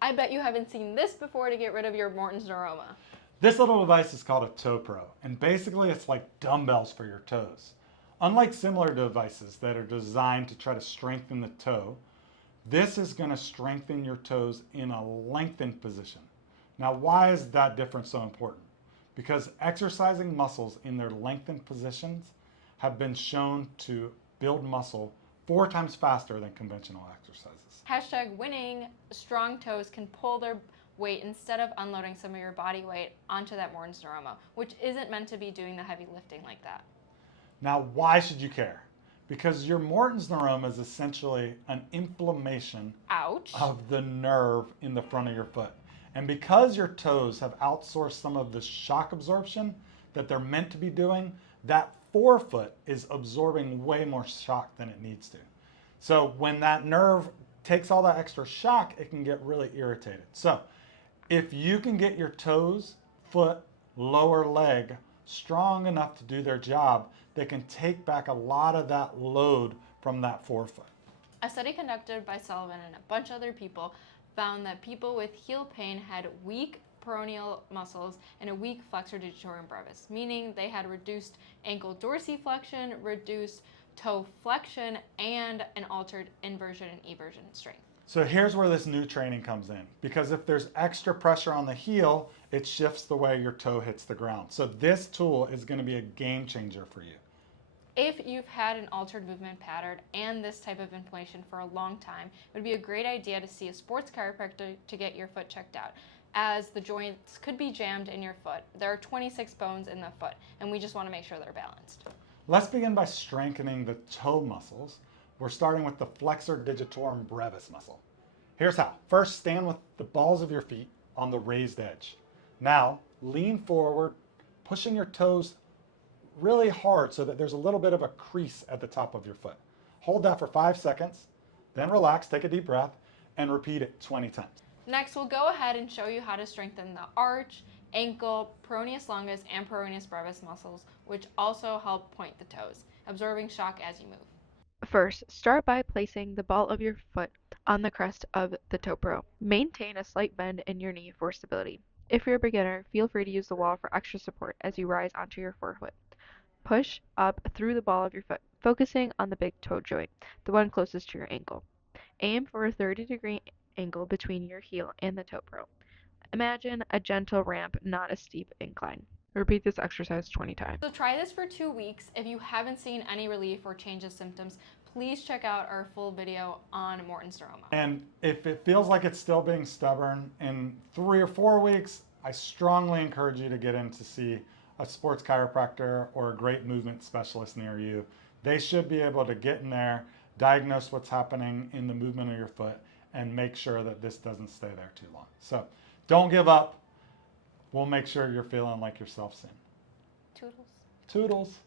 I bet you haven't seen this before to get rid of your Morton's neuroma. This little device is called a toe pro, and basically it's like dumbbells for your toes. Unlike similar devices that are designed to try to strengthen the toe, this is going to strengthen your toes in a lengthened position. Now, why is that difference so important? Because exercising muscles in their lengthened positions have been shown to build muscle 4 times faster than conventional exercises. Hashtag winning, strong toes can pull their weight instead of unloading some of your body weight onto that Morton's neuroma, which isn't meant to be doing the heavy lifting like that. Now, why should you care? Because your Morton's neuroma is essentially an inflammation Ouch. of the nerve in the front of your foot. And because your toes have outsourced some of the shock absorption that they're meant to be doing, that forefoot is absorbing way more shock than it needs to. So when that nerve takes all that extra shock, it can get really irritated. So if you can get your toes, foot, lower leg strong enough to do their job, they can take back a lot of that load from that forefoot. A study conducted by Sullivan and a bunch of other people found that people with heel pain had weak peroneal muscles and a weak flexor digitorum brevis, meaning they had reduced ankle dorsiflexion, reduced toe flexion, and an altered inversion and eversion strength. So here's where this new training comes in, because if there's extra pressure on the heel, it shifts the way your toe hits the ground. So this tool is going to be a game changer for you. If you've had an altered movement pattern and this type of inflammation for a long time, it would be a great idea to see a sports chiropractor to get your foot checked out, as the joints could be jammed in your foot. There are 26 bones in the foot, and we just want to make sure they're balanced. Let's begin by strengthening the toe muscles. We're starting with the flexor digitorum brevis muscle. Here's how. First, stand with the balls of your feet on the raised edge. Now, lean forward, pushing your toes really hard so that there's a little bit of a crease at the top of your foot. Hold that for 5 seconds, then relax, take a deep breath, and repeat it 20 times. Next, we'll go ahead and show you how to strengthen the arch, ankle, peroneus longus, and peroneus brevis muscles, which also help point the toes, absorbing shock as you move. First, start by placing the ball of your foot on the crest of the toe pro. Maintain a slight bend in your knee for stability. If you're a beginner, feel free to use the wall for extra support as you rise onto your forefoot. Push up through the ball of your foot, focusing on the big toe joint, the one closest to your ankle. Aim for a 30-degree angle between your heel and the toe pro. Imagine a gentle ramp, not a steep incline. Repeat this exercise 20 times. So try this for 2 weeks. If you haven't seen any relief or change of symptoms, please check out our full video on Morton's neuroma. And if it feels like it's still being stubborn, in 3 or 4 weeks, I strongly encourage you to get in to see a sports chiropractor or a great movement specialist near you. They should be able to get in there, diagnose what's happening in the movement of your foot, and make sure that this doesn't stay there too long. So don't give up. We'll make sure you're feeling like yourself soon. Toodles. Toodles.